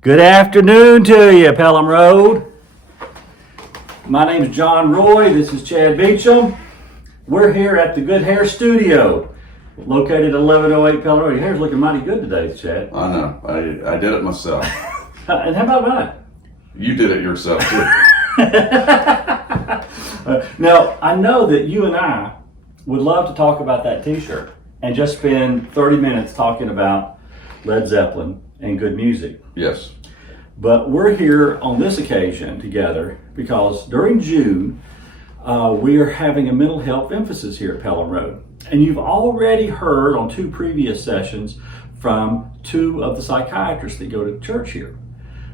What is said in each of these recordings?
Good afternoon to you, Pelham Road. My name is John Roy. This is Chad Beauchamp. We're here at the Good Hair Studio, located at 1108 Pelham Road. Your hair's looking mighty good today, Chad. I know. I did it myself. And how about mine? You did it yourself too. Now, I know that you and I would love to talk about that t-shirt and just spend 30 minutes talking about Led Zeppelin and good music. Yes. But we're here on this occasion together because during June, we are having a mental health emphasis here at Pelham Road. And you've already heard on 2 previous sessions from 2 of the psychiatrists that go to church here.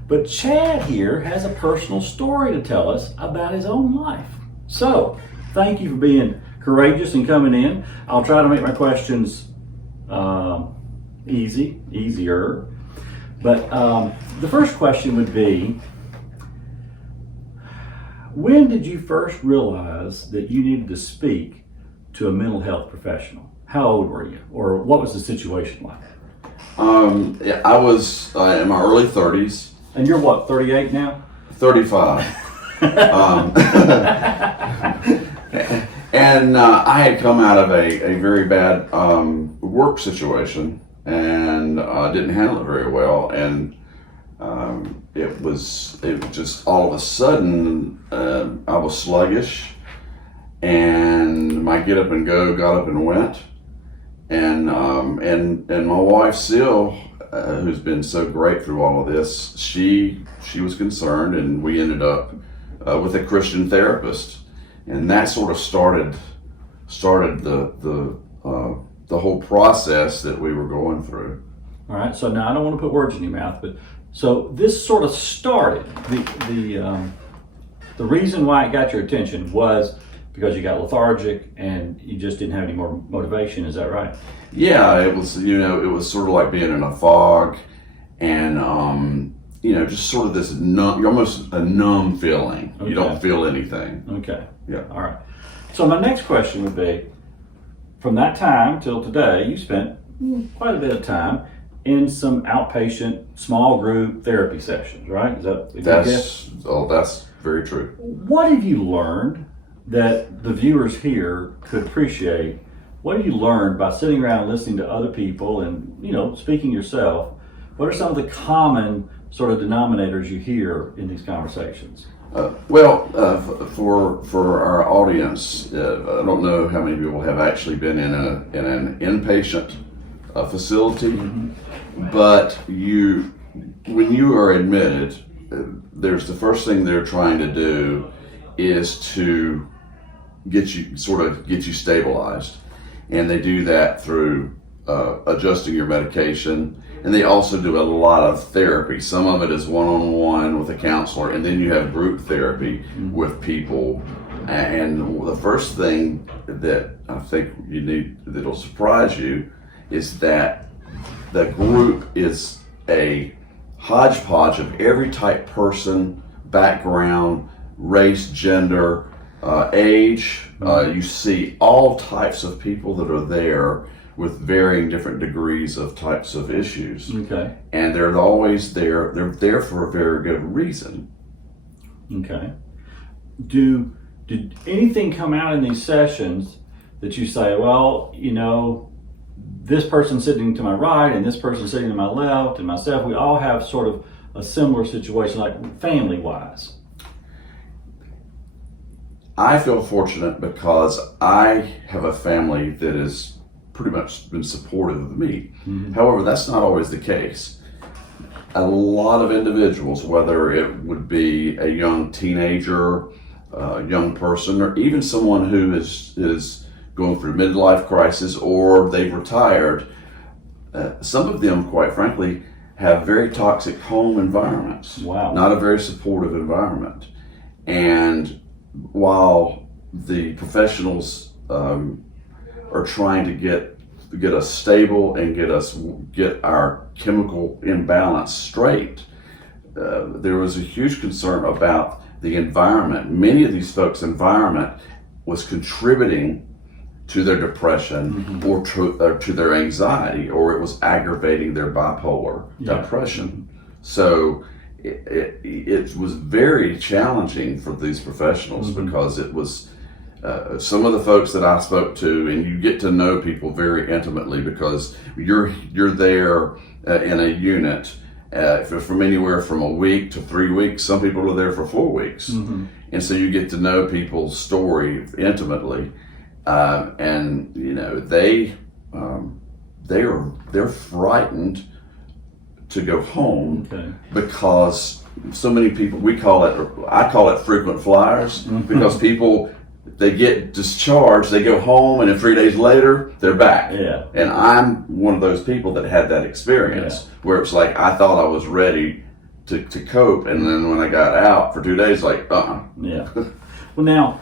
But Chad here has a personal story to tell us about his own life. So, thank you for being courageous and coming in. I'll try to make my questions easier. But the first question would be, when did you first realize that you needed to speak to a mental health professional? How old were you? Or what was the situation like? I was in my early 30s. And you're what, 38 now? 35. And I had come out of a very bad work situation and didn't handle it very well. And it was just all of a sudden I was sluggish, and my get up and go got up and went. And my wife Sil, who's been so great through all of this, she was concerned, and we ended up with a Christian therapist, and that sort of started the whole process that we were going through. All right, so now I don't want to put words in your mouth, but so this sort of started, the reason why it got your attention was because you got lethargic and you just didn't have any more motivation, is that right? Yeah, it was, it was sort of like being in a fog, and just sort of this almost a numb feeling. Okay. You don't feel anything. Okay. Yeah. All right. So my next question would be, from that time till today, you spent quite a bit of time in some outpatient small group therapy sessions, right? Is that a good guess? That's very true. What have you learned that the viewers here could appreciate? What have you learned by sitting around and listening to other people and, speaking yourself? What are some of the common sort of denominators you hear in these conversations? For our audience, I don't know how many people have actually been in an inpatient facility, mm-hmm. But when you are admitted, there's the first thing they're trying to do is to get you stabilized, and they do that through adjusting your medication. And they also do a lot of therapy. Some of it is one-on-one with a counselor, and then you have group therapy with people. And the first thing that I think you need that'll surprise you is that the group is a hodgepodge of every type person, background, race, gender, age. You see all types of people that are there with varying different degrees of types of issues. Okay. And they're always there. They're there for a very good reason. Okay. Did anything come out in these sessions that you say, well, this person sitting to my right and this person sitting to my left and myself, we all have sort of a similar situation, like family-wise? I feel fortunate because I have a family that has pretty much been supportive of me. Mm-hmm. However, that's not always the case. A lot of individuals, whether it would be a young teenager, a young person, or even someone who is going through midlife crisis or they've retired, some of them, quite frankly, have very toxic home environments. Wow. Not a very supportive environment. And while the professionals are trying to get us stable and get our chemical imbalance straight, there was a huge concern about the environment. Many of these folks' environment was contributing to their depression, mm-hmm. or to their anxiety, or it was aggravating their bipolar depression. So it was very challenging for these professionals because it was some of the folks that I spoke to, and you get to know people very intimately because you're there in a unit from anywhere from a week to 3 weeks. Some people are there for 4 weeks, and so you get to know people's story intimately, and you know they're frightened to go home because so many people, I call it frequent flyers, because people, they get discharged, they go home, and then 3 days later they're back. Yeah. And I'm one of those people that had that experience where it's like I thought I was ready to cope, and then when I got out for 2 days, like Yeah. Well, now,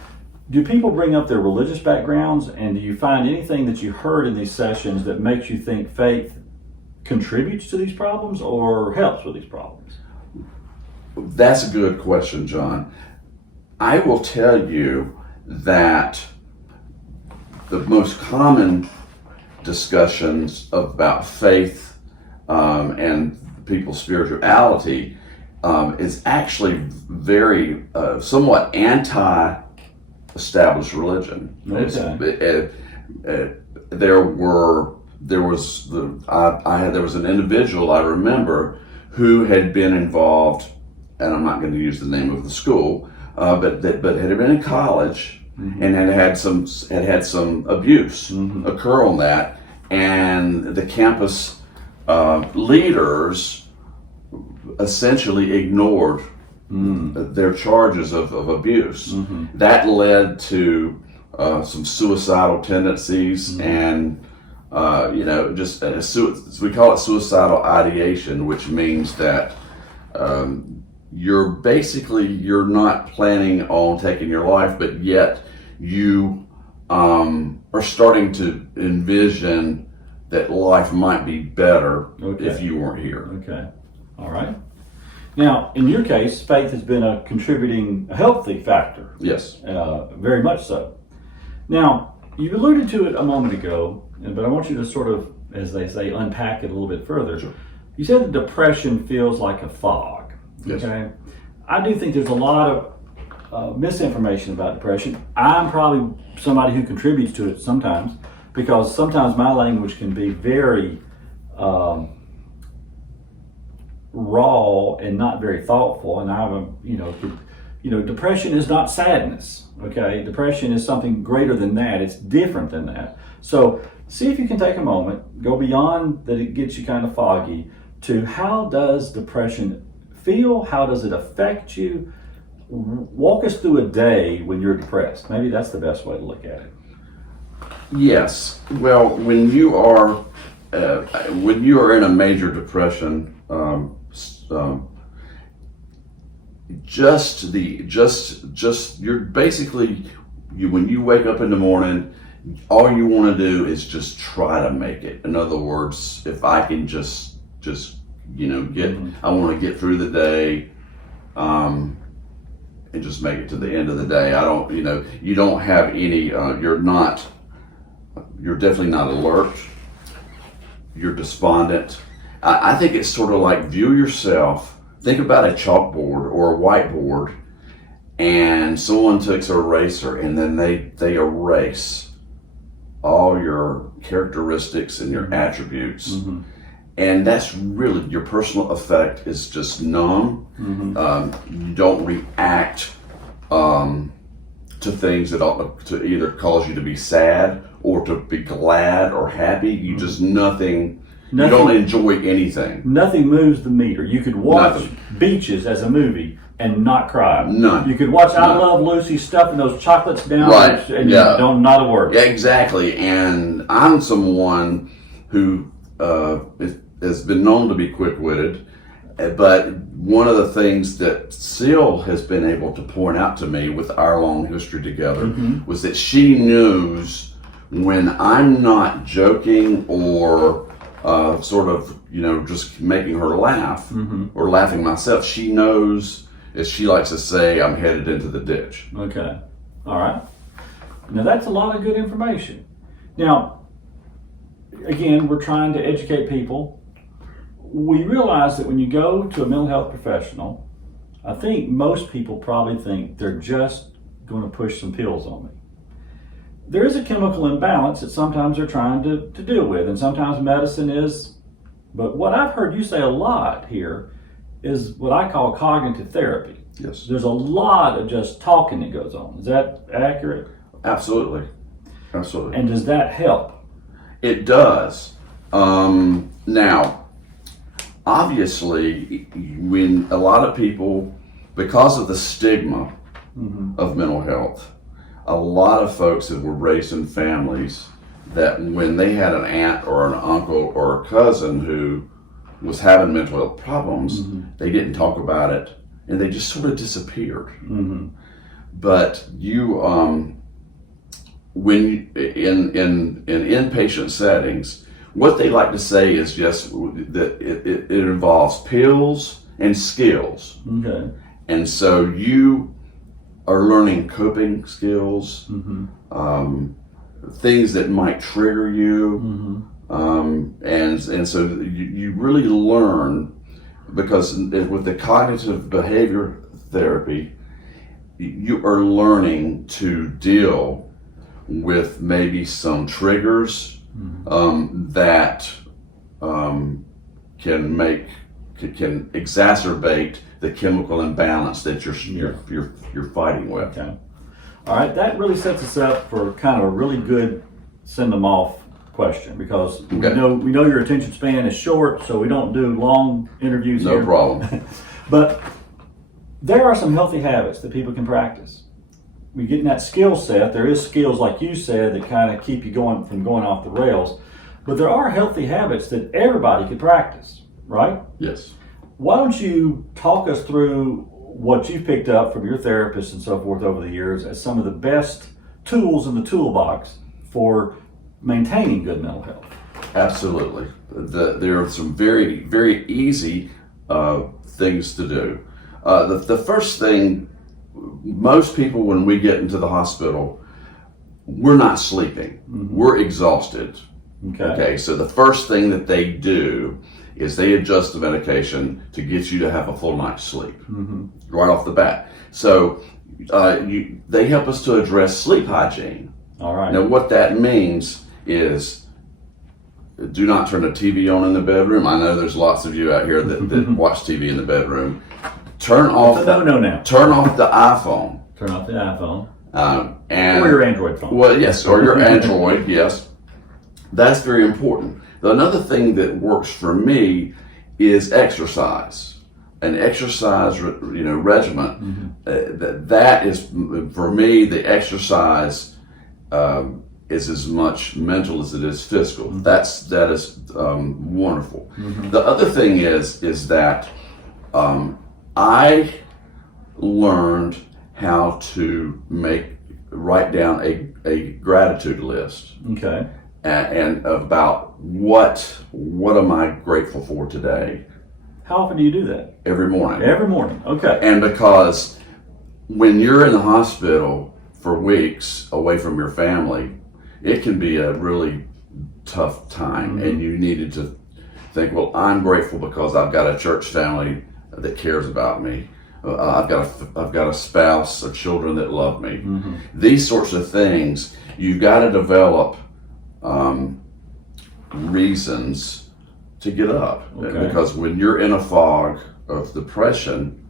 do people bring up their religious backgrounds, and do you find anything that you heard in these sessions that makes you think faith contributes to these problems or helps with these problems? That's a good question, John. I will tell you that the most common discussions about faith and people's spirituality is actually very somewhat anti-established religion. Okay. There was an individual I remember who had been involved, and I'm not going to use the name of the school, but had been in college and had had some abuse occur on that, and the campus leaders essentially ignored their charges of abuse. That led to some suicidal tendencies and just we call it suicidal ideation, which means that you're not planning on taking your life, but yet you are starting to envision that life might be better if you weren't here. Okay. All right. Now, in your case, faith has been a healthy factor. Yes. Very much so. Now, you alluded to it a moment ago, but I want you to sort of, as they say, unpack it a little bit further. Sure. You said that depression feels like a fog. Yes. Okay. I do think there's a lot of misinformation about depression. I'm probably somebody who contributes to it sometimes, because sometimes my language can be very raw and not very thoughtful, and depression is not sadness. Okay, depression is something greater than that. It's different than that. So see if you can take a moment, go beyond that it gets you kind of foggy, to how does depression feel? How does it affect you? Walk us through a day when you're depressed. Maybe that's the best way to look at it. Yes. Well, when you are in a major depression, when you wake up in the morning, all you want to do is just try to make it. In other words, if I can just I want to get through the day, and just make it to the end of the day. You don't have any, you're definitely not alert. You're despondent. I think it's sort of like view yourself, think about a chalkboard or a whiteboard, and someone takes an eraser and then they erase all your characteristics and your attributes. And that's really, your personal effect is just numb. You don't react to things that ought to either cause you to be sad or to be glad or happy. You just nothing. You don't enjoy anything. Nothing moves the meter. You could watch Beaches as a movie and not cry. None. You could watch I Love Lucy stuffing those chocolates down and you don't, not a word. Yeah, exactly. And I'm someone who has been known to be quick-witted, but one of the things that Seal has been able to point out to me with our long history together was that she knows when I'm not joking or just making her laugh or laughing myself. She knows, as she likes to say, I'm headed into the ditch. Okay. All right. Now that's a lot of good information. Now, again, we're trying to educate people. we realize that when you go to a mental health professional, I think most people probably think they're just going to push some pills on me. There is a chemical imbalance that sometimes they're trying to deal with, and sometimes medicine is, but what I've heard you say a lot here is what I call cognitive therapy. Yes. There's a lot of just talking that goes on. Is that accurate? Absolutely. Absolutely. And does that help? It does. Now, obviously, when a lot of people, because of the stigma of mental health, a lot of folks that were raised in families that when they had an aunt or an uncle or a cousin who was having mental health problems, they didn't talk about it and they just sort of disappeared. But you, when in inpatient settings, what they like to say is just that it involves pills and skills. Okay. And so you are learning coping skills, things that might trigger you, and so you really learn, because with the cognitive behavior therapy, you are learning to deal with maybe some triggers that can exacerbate the chemical imbalance that you're fighting with. Okay. All right, that really sets us up for kind of a really good send them off question, because we know your attention span is short, so we don't do long interviews here. No problem. But there are some healthy habits that people can practice. We get in that skill set. There is skills, like you said, that kind of keep you going from going off the rails. But there are healthy habits that everybody could practice, right? Yes. Why don't you talk us through what you've picked up from your therapists and so forth over the years as some of the best tools in the toolbox for maintaining good mental health? Absolutely. There are some very, very easy things to do. The first thing, most people, when we get into the hospital, we're not sleeping. We're exhausted. Okay. So the first thing that they do is they adjust the medication to get you to have a full night's sleep right off the bat. So they help us to address sleep hygiene. All right. Now, what that means is, do not turn the TV on in the bedroom. I know there's lots of you out here that watch TV in the bedroom. Turn off Turn off the iPhone. Turn off the iPhone. And or your Android phone. Well, yes, or your Android, yes. That's very important. Another thing that works for me is exercise. An exercise, regimen. That is, for me, the exercise is as much mental as it is physical. That is wonderful. The other thing is that I learned how to write down a gratitude list. Okay. And about what am I grateful for today? How often do you do that? Every morning. Every morning. Okay. And because when you're in the hospital for weeks away from your family, it can be a really tough time, and you needed to think, well, I'm grateful because I've got a church family that cares about me. I've got a spouse or children that love me. These sorts of things, you've got to develop reasons to get up. Okay. Because when you're in a fog of depression,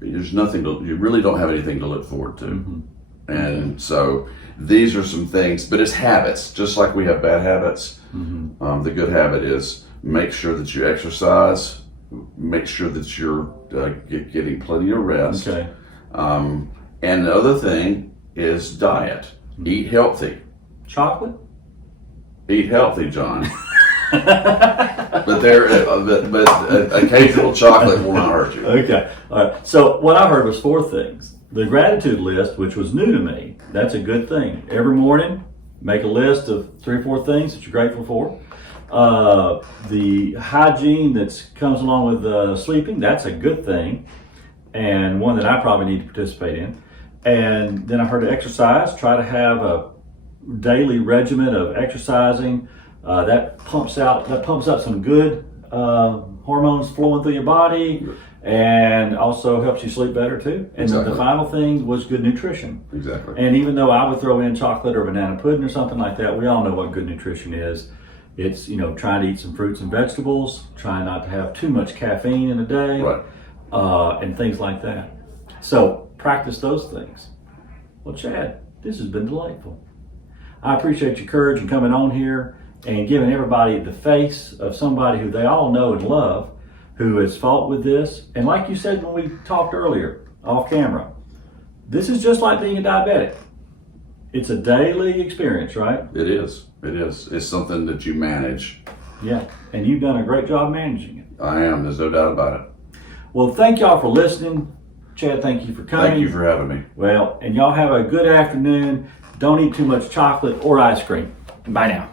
you really don't have anything to look forward to. And so these are some things, but it's habits. Just like we have bad habits, the good habit is make sure that you exercise, make sure that you're getting plenty of rest. Okay. And the other thing is diet. Eat healthy. Chocolate? Eat healthy, John. but occasional chocolate will not hurt you. Okay. All right. So what I heard was 4 things. The gratitude list, which was new to me, that's a good thing. Every morning, make a list of 3 or 4 things that you're grateful for. The hygiene that comes along with sleeping, that's a good thing, and one that I probably need to participate in. And then I heard exercise. Try to have a daily regimen of exercising. That pumps up some good hormones flowing through your body, and also helps you sleep better too. And Exactly. the final thing was good nutrition. Exactly. And even though I would throw in chocolate or banana pudding or something like that, we all know what good nutrition is. It's, trying to eat some fruits and vegetables, trying not to have too much caffeine in a day, Right. and things like that. So practice those things. Well, Chad, this has been delightful. I appreciate your courage in coming on here and giving everybody the face of somebody who they all know and love, who has fought with this. And like you said when we talked earlier, off camera, this is just like being a diabetic. It's a daily experience, right? It is. It is. It's something that you manage. Yeah, and you've done a great job managing it. I am. There's no doubt about it. Well, thank y'all for listening. Chad, thank you for coming. Thank you for having me. Well, and y'all have a good afternoon. Don't eat too much chocolate or ice cream. Bye now.